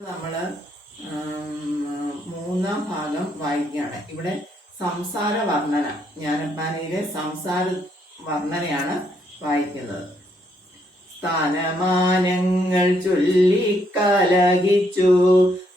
നമ്മള് മൂന്നാം ഭാഗം വായിക്കുകയാണ്. ഇവിടെ സംസാര വർണ്ണന, ജ്ഞാനപ്പാനയിലെ സംസാര വർണ്ണനയാണ് വായിക്കുന്നത്. സ്ഥാനമാനങ്ങൾ ചൊല്ലിക്കലഹിച്ചു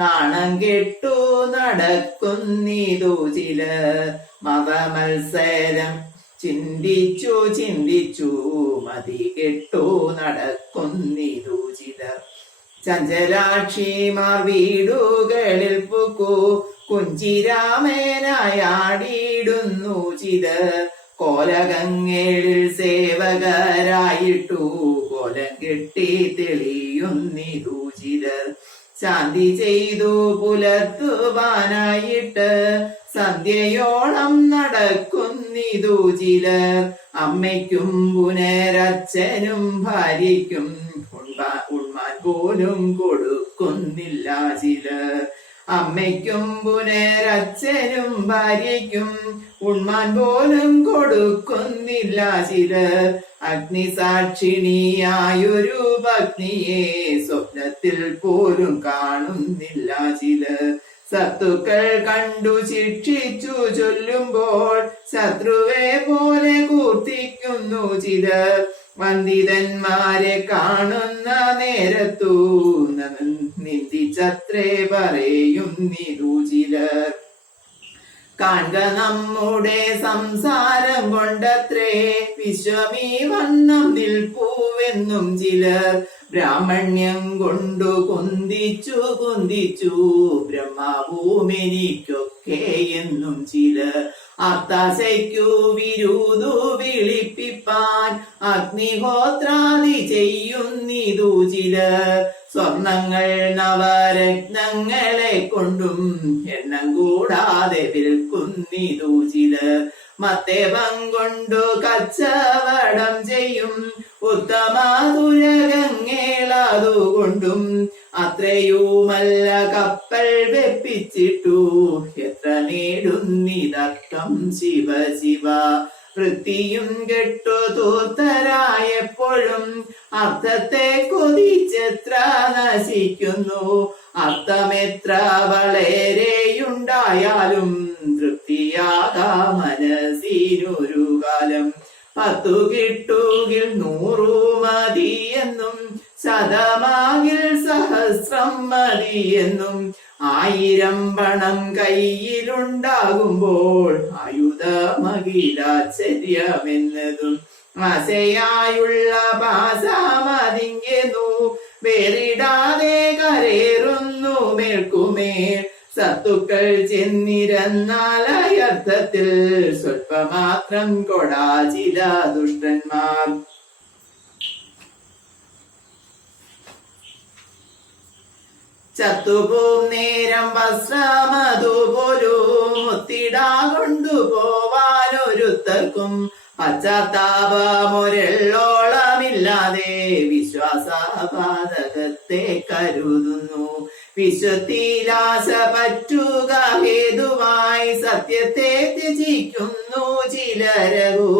നാണം കെട്ടു നടക്കുന്നിതു ചിലർ. മതമത്സരം ചിന്തിച്ചു മതി കെട്ടു നടക്കുന്നിതു ചിലർ. ചഞ്ചലാക്ഷിമാർ വീടുകളിൽ പുക്കു കുഞ്ചിരാമേനായാടിയിടുന്നു ചിലർ. കോലകങ്ങളിൽ സേവകരായിട്ടു കോലം കെട്ടി തെളിയുന്നിതു ചിലർ. ശാന്തി ചെയ്തു പുലർത്തുവാനായിട്ട് സന്ധ്യയോളം നടക്കുന്നിതു ചിലർ. അമ്മയ്ക്കും പുനരച്ഛനും ഭാര്യയ്ക്കും ഉണ്മാൻ പോലും കൊടുക്കുന്നില്ല ചിലർ. അമ്മയ്ക്കും പുനരച്ഛനും ഭാര്യയ്ക്കും ഉണ്മാൻ പോലും കൊടുക്കുന്നില്ല ചിലർ. അഗ്നിസാക്ഷിണിയായൊരു പത്നിയെ സ്വപ്നത്തിൽ പോലും കാണുന്നില്ല ചിലർ. ശത്രുക്കൾ കണ്ടു ശിക്ഷിച്ചു ചൊല്ലുമ്പോൾ ശത്രുവെ പോലെ കൂർത്തിക്കുന്നു ചിലർ. വന്ദിതന്മാരെ കാണുന്ന നേരത്തു നിന്ദിച്ചത്രേ പറയുന്നിതു ചിലർ. കാൺക നമ്മുടെ സംസാരം കൊണ്ടത്രേ വിശ്വമീ വണ്ണം നിൽപ്പൂവെന്നും ചിലർ. ബ്രാഹ്മണ്യം കൊണ്ടു കുന്തിച്ചു ബ്രഹ്മഭൂമിനിക്കൊക്കെ എന്നും ചിലർ. അത്താശയ്ക്കു വിരുതു വിളിപ്പിപ്പാൻ അഗ്നിഹോത്രാദി ചെയ്യുന്നിതു ചിലർ. സ്വർണങ്ങൾ നവരത്നങ്ങളെ കൊണ്ടും എണ്ണം കൂടാതെ വിൽക്കുന്നിതു ചിലർ. മത്തേപം കൊണ്ടു കച്ചവടം ചെയ്യും ഉത്തമാതുരകങ്ങളതുകൊണ്ടും അത്രയുമല്ല കപ്പൽ വെപ്പിച്ചിട്ടു എത്ര നേടുന്നിതക്കം ശിവ ശിവ. വൃത്തിയും കെട്ടു തൂത്തരായെപ്പോഴും അർത്ഥത്തെ കൊതിച്ചെത്ര നശിക്കുന്നു. അർത്ഥമെത്ര വളരെയുണ്ടായാലും തൃപ്തിയാകാ മനസ്സിനൊരു കാലം. 10 കിട്ടുകിൽ 100 മതിയെന്നും ശതമാകിൽ സഹസ്രം മതിയെന്നും 1000 പണം കയ്യിലുണ്ടാകുമ്പോൾ ആയുധമകിലാശ്ചര്യമെന്നതും. ആശയായുള്ള പാശമതിങ്ങെന്നു വേറിടാതെ കരേറുന്നു മേൽക്കുമേൽ. സത്തുക്കൾ ചെന്നിരന്നാൽ അർത്ഥത്തിൽ സ്വല്പമാത്രം കൊടാ ചില ദുഷ്ടന്മാർ. ചത്തുപോം നേരം വസ്ത്രമതുപോലും മുത്തിടാ കൊണ്ടുപോവാനൊരുത്തർക്കും പശ്ചാത്താപമൊരെള്ളോളമില്ലാതെ വിശ്വാസപാതകത്തെ കരുതുന്നു. വിശ്വത്തിലാശ പറ്റുക ഹേതുവായി സത്യത്തെ ത്യജിക്കുന്നു ചിലരകു.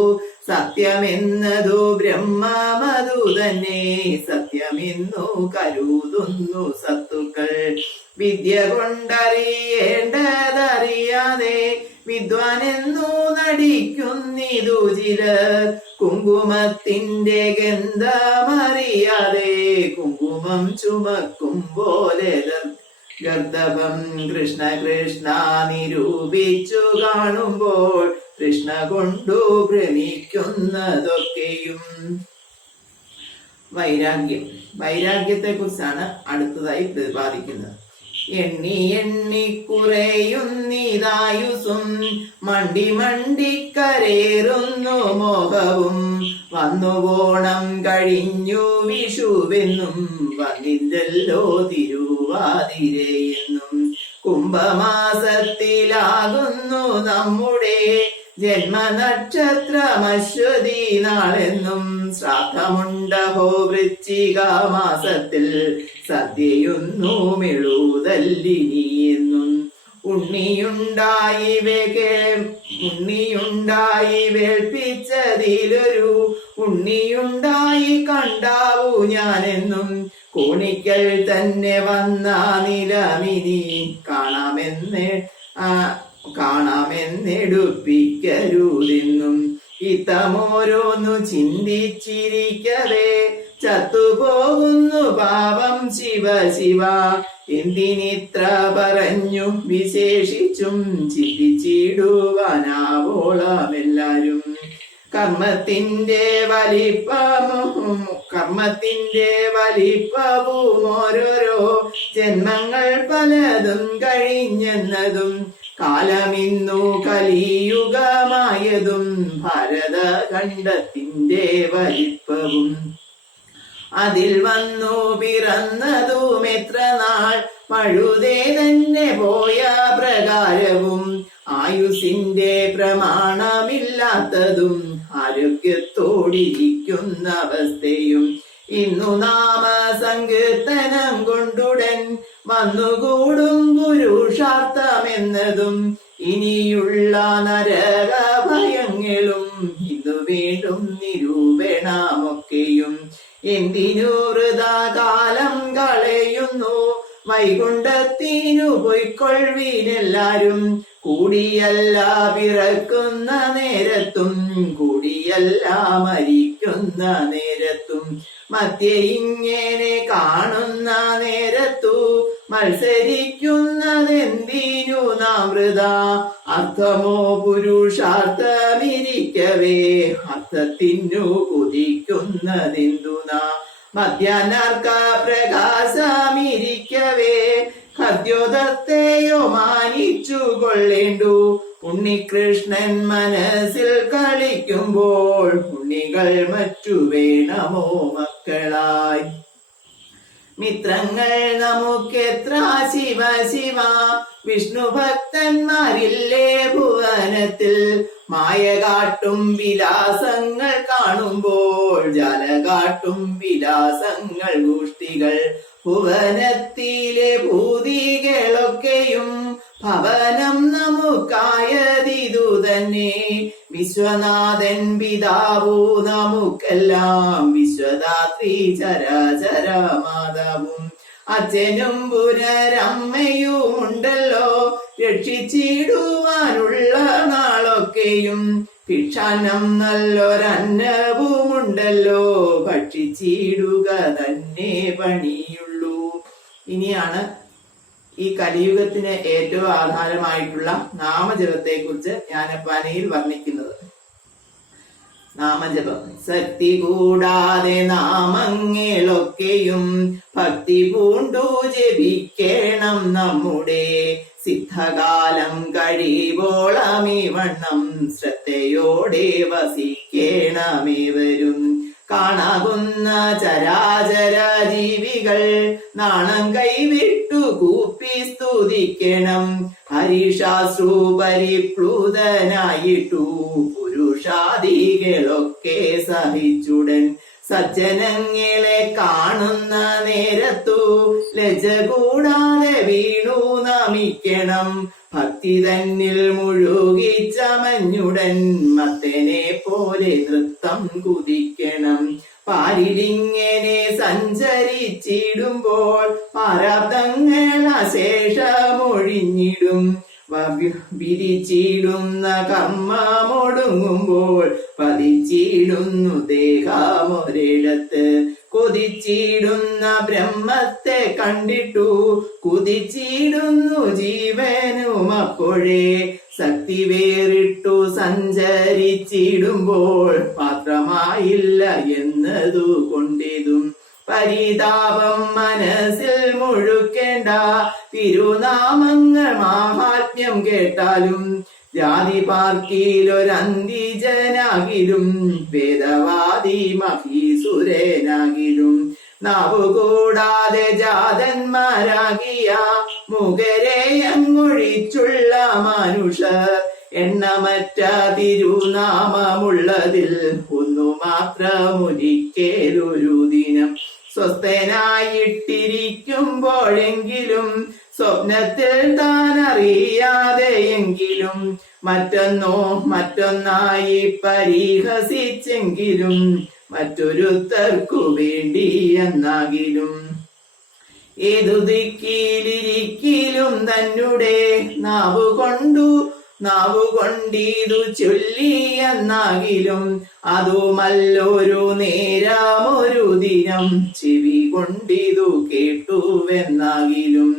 സത്യമെന്നതു ബ്രഹ്മമതു തന്നെ സത്യമെന്നു കരുതുന്നു സത്തുക്കൾ. വിദ്യ കൊണ്ടറിയേണ്ടതറിയാതെ വിദ്വാനെന്നു നടിക്കുന്നിതു ചിലർ. കുങ്കുമത്തിന്റെ ഗന്ധമറിയാതെ കുങ്കുമം ചുമക്കും പോലെ ഗർദഭം കൃഷ്ണ കൃഷ്ണ നിരൂപിച്ചു കാണുമ്പോൾ കൃഷ്ണ കൊണ്ടു ഭ്രമിക്കുന്നതൊക്കെയും. വൈരാഗ്യത്തെ കുറിച്ചാണ് അടുത്തതായി പ്രതിപാദിക്കുന്നത്. എണ്ണി കുറയുന്നിതായുസും മണ്ടി കരേറുന്നു മോഹവും. വന്നുപോണം കഴിഞ്ഞു വിഷുവെന്നും വന്നില്ലല്ലോ തിരുവാതിരയെന്നും. കുംഭമാസത്തിലാകുന്നു നമ്മുടെ ജന്മനക്ഷത്രമശ്വതി നാളെന്നും. ശ്രാദ്ധമുണ്ടഹോ വൃശ്ചിക മാസത്തിൽ സദ്യയൊന്നു മെഴുതല്ലിനിയെന്നും. ഉണ്ണിയുണ്ടായി വേൾപ്പിച്ചതിലൊരു ഉണ്ണിയുണ്ടായി കണ്ടാവൂ ഞാനെന്നും. കോണിക്കൽ തന്നെ വന്ന നിലമിനി കാണാമെന്നെടുപ്പിക്കരുതെന്നും ഇത്തമോരോന്നു ചിന്തിച്ചിരിക്കവേ ചത്തുപോകുന്നു പാപം ശിവ ശിവ. എന്തിനിത്ര പറഞ്ഞു വിശേഷിച്ചും ചിന്തിച്ചിടുവാനാവോളമെല്ലാരും. കർമ്മത്തിന്റെ വലിപ്പവും ഓരോരോ ജന്മങ്ങൾ പലതും കഴിഞ്ഞെന്നതും കാലമിന്നു കലിയുഗമായതും ഭരതഖണ്ഡത്തിന്റെ വലിപ്പവും അതിൽ വന്നു പിറന്നതും എത്ര നാൾ പഴുതേ തന്നെ പോയ പ്രകാരവും ആയുസിന്റെ പ്രമാണമില്ലാത്തതും ആരോഗ്യത്തോടിരിക്കുന്ന അവസ്ഥയും ഇന്നു നാമ സങ്കീർത്തനം കൊണ്ടുടൻ വന്നുകൂടും പുരുഷാർത്ഥമെന്നതും ഇനിയുള്ള നരക ഭയങ്ങളും ഇന്നു വീണ്ടും നിരൂപണമൊക്കെയും എന്തിനു വൃഥാകാലം കളയുന്നു വൈകുണ്ഠത്തിനു പൊയ്ക്കൊള്ളുവീനെല്ലാരും. കൂടിയല്ല പിറക്കുന്ന നേരത്തും കൂടിയല്ല മരിക്കുന്ന നേരത്തും മധ്യേ ഇങ്ങനെ കാണുന്ന നേരത്തു മത്സരിക്കുന്നതെന്തിനു നാം വൃഥാ. അർത്ഥമോ പുരുഷാർത്ഥമിരിക്കവേ അർത്ഥത്തിനു കുതിക്കുന്നതെന്തു നാം. മധ്യാനർക്ക പ്രകാശമിരിക്കവേ ഹദ്യോദത്തെയോ മാനിച്ചു കൊള്ളേണ്ടു. ഉണ്ണികൃഷ്ണൻ മനസ്സിൽ കളിക്കുമ്പോൾ ഉണ്ണികൾ മറ്റു വേണമോ മക്കളായി. മിത്രങ്ങൾ നമുക്കെത്ര ശിവ ശിവ. വിഷ്ണു ഭക്തന്മാരില്ലേ ഭുവനത്തിൽ. മായ കാട്ടും വിലാസങ്ങൾ കാണുമ്പോൾ ജാല കാട്ടും വിലാസങ്ങൾ ഗോഷ്ഠികൾ. ഭുവനത്തിലെ ഭൂതികളൊക്കെയും ഭവനം നമുക്കായതിതു തന്നെ. വിശ്വനാഥൻ പിതാവു നമുക്കെല്ലാം വിശ്വദാത്രി ചരാചര മാതാവും. അച്ഛനും പുനരമ്മയുമുണ്ടല്ലോ രക്ഷിച്ചിടുവാനുള്ള നാളൊക്കെയും. ഭിക്ഷാന്നം നല്ലൊരന്നവുമുണ്ടല്ലോ ഭക്ഷിച്ചിടുക തന്നെ പണിയുള്ളൂ. ഇനിയാണ് ഈ കലിയുഗത്തിന് ഏറ്റവും ആധാരമായിട്ടുള്ള നാമജപത്തെ കുറിച്ച് ജ്ഞാനപ്പാനയിൽ വർണ്ണിക്കുന്നത്. നാമജപം. ശക്തി കൂടാതെ നാമങ്ങളൊക്കെയും ഭക്തി പൂണ്ടു ജപിക്കണം നമ്മുടെ. സിദ്ധകാലം കഴിവോളമിവണ്ണം ശ്രദ്ധയോടെ വസിക്കണമേവരും. കാണാകുന്ന ചരാചര ജീവികൾ നാണം കൈവിട്ടു കൂപ്പി സ്തുതിക്കണം. ഹരിശാസ്ത്രു പരിപ്ലൂതനായിട്ടു പുരുഷാദികളൊക്കെ സഹിച്ചുടൻ. സജ്ജനങ്ങളെ കാണുന്ന നേരത്തു ലജ്ജ കൂടാതെ വീണു നമിക്കണം. ഭക്തി തന്നിൽ മുഴുകി ചമഞ്ഞുടൻ മത്തനെ പോലെ നൃത്തം കുതിക്കണം. പാരിലിങ്ങനെ സഞ്ചരിച്ചിടുമ്പോൾ പ്രാരബ്ധങ്ങൾ അശേഷമൊഴിഞ്ഞിടും. വിരിച്ചിടുന്ന കർമ്മമൊടുങ്ങുമ്പോൾ പതിച്ചിടുന്നു ദേഹമൊരിടത്ത്. കൊതിച്ചിടുന്ന ബ്രഹ്മത്തെ കണ്ടിട്ടു കുതിച്ചിടുന്നു ജീവനും അപ്പോഴേ. ശക്തി വേറിട്ടു സഞ്ചരിച്ചിടുമ്പോൾ മാത്രമായില്ല എന്നതു കൊണ്ടിതും. പരിതാപം മനസ്സിൽ മുഴുക്കേണ്ട തിരുനാമങ്ങൾ മാഹാത്മ്യം കേട്ടാലും. ജാതി പാർക്കിലൊരന്തിജനാകിലും വേദവാദി മഹീസുരനാകിലും. നാവുകൂടാതെ ജാതന്മാരാകിയ മുഖരെ അങ്ങൊഴിച്ചുള്ള മനുഷ്യർ. എണ്ണമറ്റ തിരുനാമമുള്ളതിൽ ഒന്നു മാത്രമൊരിക്കലൊരു ദിനം. സ്വസ്ഥനായിട്ടിരിക്കുമ്പോഴെങ്കിലും സ്വപ്നത്തിൽ താൻ അറിയാതെയെങ്കിലും മറ്റൊന്നായി പരിഹസിച്ചെങ്കിലും മറ്റൊരുത്തർക്കു വേണ്ടി എന്നാകിലും. ഏതു ദിക്കിലിരിക്കിലും തന്നെ നാവുകൊണ്ടിതു ചൊല്ലിയെന്നാകിലും അതുമല്ലൊരു നേരമൊരു ദിനം ചെവി കൊണ്ടിതു കേട്ടുവെന്നാകിലും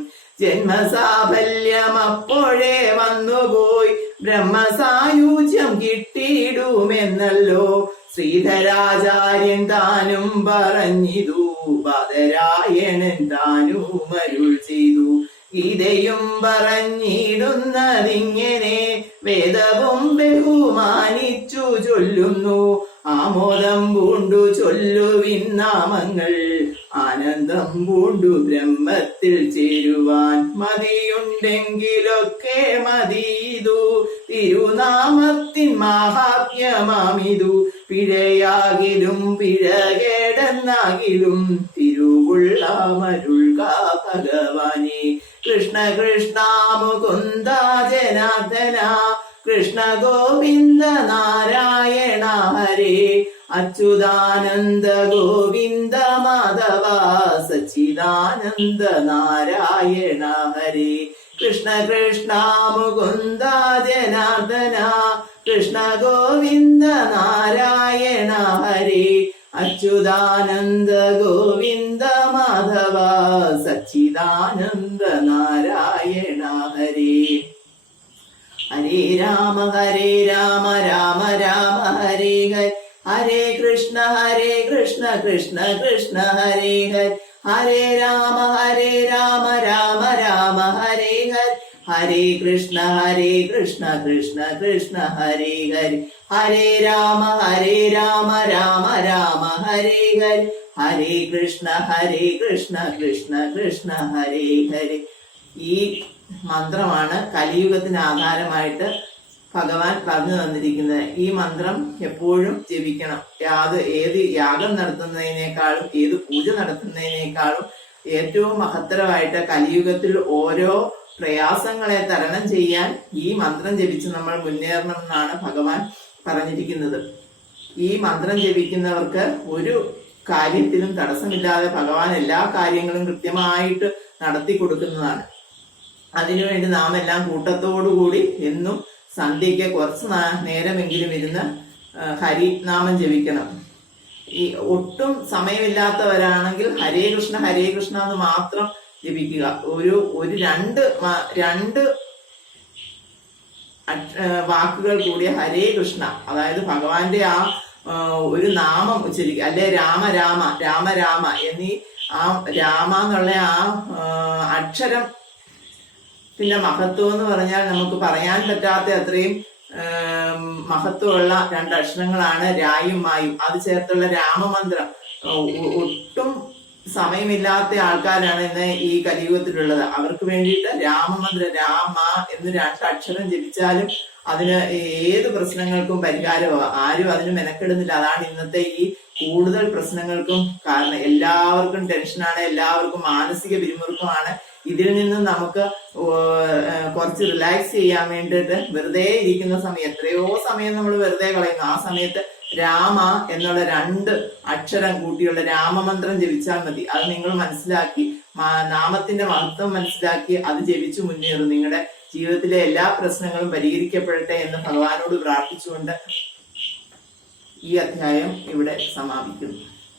ജന്മസാഫല്യം അപ്പോഴേ വന്നുപോയി ബ്രഹ്മസായുജ്യം കിട്ടിയിടുമെന്നല്ലോ ശ്രീധരാചാര്യൻ താനും പറഞ്ഞിതു ബാദരായണൻ താനും അരുൾ ചെയ്തു ഗീതയും പറഞ്ഞിടുന്നതിങ്ങനെ വേദവും ബഹുമാനിച്ചു ചൊല്ലുന്നു ആമോദം പൂണ്ടു ചൊല്ലുവിൻ നാമങ്ങൾ ആനന്ദം പൂണ്ടു ബ്രഹ്മത്തിൽ ചേരുവാൻ മതിയുണ്ടെങ്കിലൊക്കെ മതിയിതു തിരുനാമത്തിൻ മാഹാത്മ്യമാമിതു പിഴയാകിലും പിഴകേടെന്നാകിലും തിരുവുള്ളമരുൾക ഭഗവാനെ കൃഷ്ണ കൃഷ്ണ മുകുന്ദ ജനാർദ്ദന കൃഷ്ണ ഗോവിന്ദ നാരായണ ഹരേ അച്യുതാനന്ദ ഗോവിന്ദ മാധവ സച്ചിദാനന്ദ നാരായണ ഹരേ കൃഷ്ണ കൃഷ്ണ മുകുന്ദ ജനാർദ്ദന കൃഷ്ണ ഗോവിന്ദ നാരായണ ഹരേ അച്യുതാനന്ദ ഗോവിന്ദ മാധവ സച്ചിദാനന്ദ നാരായണ ഹരേ ഹരേ രാമ രാമ രാമ ഹരേ ഹരേ ഹരേ കൃഷ്ണ കൃഷ്ണ കൃഷ്ണ ഹരേ ഹരേ ഹരേ രാമ രാമ രാമ ഹരേ ഹരേ ഹരേ കൃഷ്ണ കൃഷ്ണ കൃഷ്ണ ഹരേ ഹരേ ഹരേ രാമ രാമ രാമ ഹരേ ഹരേ ഹരേ കൃഷ്ണ കൃഷ്ണ കൃഷ്ണ ഹരേ ഹരേ. ഈ മന്ത്രമാണ് കലിയുഗത്തിന് ആധാരമായിട്ട് ഭഗവാൻ പറഞ്ഞു തന്നിരിക്കുന്നത്. ഈ മന്ത്രം എപ്പോഴും ജപിക്കണം. ഏത് യാഗം നടത്തുന്നതിനേക്കാളും ഏത് പൂജ നടത്തുന്നതിനേക്കാളും ഏറ്റവും മഹത്തരമായിട്ട് കലിയുഗത്തിൽ ഓരോ പ്രയാസങ്ങളെ തരണം ചെയ്യാൻ ഈ മന്ത്രം ജപിച്ച് നമ്മൾ മുന്നേറണമെന്നാണ് ഭഗവാൻ പറഞ്ഞിരിക്കുന്നത്. ഈ മന്ത്രം ജപിക്കുന്നവർക്ക് ഒരു കാര്യത്തിലും തടസ്സമില്ലാതെ ഭഗവാൻ എല്ലാ കാര്യങ്ങളും കൃത്യമായിട്ട് നടത്തി കൊടുക്കുന്നതാണ്. അതിനുവേണ്ടി നാം എല്ലാം കൂട്ടത്തോടുകൂടി എന്നും സന്ധ്യയ്ക്ക് കുറച്ച് നേരമെങ്കിലും ഇരുന്ന് ഹരിനാമം ജപിക്കണം. ഈ ഒട്ടും സമയമില്ലാത്തവരാണെങ്കിൽ ഹരേ കൃഷ്ണ എന്ന് മാത്രം ജപിക്കുക. ഒരു രണ്ട് വാക്കുകൾ കൂടിയ ഹരേ കൃഷ്ണ, അതായത് ഭഗവാന്റെ ആ ഒരു നാമം ഉച്ചരിക്കുക. അല്ലെ രാമ എന്നീ ആ രാമ എന്നുള്ള ആ അക്ഷരം പിന്നെ മഹത്വം എന്ന് പറഞ്ഞാൽ നമുക്ക് പറയാൻ പറ്റാത്ത അത്രയും മഹത്വമുള്ള രണ്ടക്ഷരങ്ങളാണ് രായും മായും. അത് ചേർത്തുള്ള രാമമന്ത്രം. ഒട്ടും സമയമില്ലാത്ത ആൾക്കാരാണ് ഇന്ന് ഈ കലിയുഗത്തിലുള്ളത്. അവർക്ക് വേണ്ടിയിട്ട് രാമമന്ത്രം രാമ എന്ന് രണ്ടക്ഷരം ജപിച്ചാലും അതിന് ഏത് പ്രശ്നങ്ങൾക്കും പരിഹാരമാകും. ആരും അതിന് മെനക്കെടുന്നില്ല. അതാണ് ഇന്നത്തെ ഈ കൂടുതൽ പ്രശ്നങ്ങൾക്കും കാരണം. എല്ലാവർക്കും ടെൻഷനാണ്, എല്ലാവർക്കും മാനസിക പിരിമുറുക്കമാണ്. ഇതിൽ നിന്ന് നമുക്ക് കുറച്ച് റിലാക്സ് ചെയ്യാൻ വേണ്ടിയിട്ട് വെറുതെ ഇരിക്കുന്ന സമയം, എത്രയോ സമയം നമ്മൾ വെറുതെ കളയുന്നു. ആ സമയത്ത് രാമ എന്നുള്ള രണ്ട് അക്ഷരം കൂട്ടിയുള്ള രാമമന്ത്രം ജപിച്ചാൽ മതി. അത് നിങ്ങൾ മനസ്സിലാക്കി നാമത്തിന്റെ മഹത്വം മനസ്സിലാക്കി അത് ജപിച്ചു മുന്നേറും. നിങ്ങളുടെ ജീവിതത്തിലെ എല്ലാ പ്രശ്നങ്ങളും പരിഹരിക്കപ്പെടട്ടെ എന്ന് ഭഗവാനോട് പ്രാർത്ഥിച്ചുകൊണ്ട് ഈ അധ്യായം ഇവിടെ സമാപിക്കുന്നു.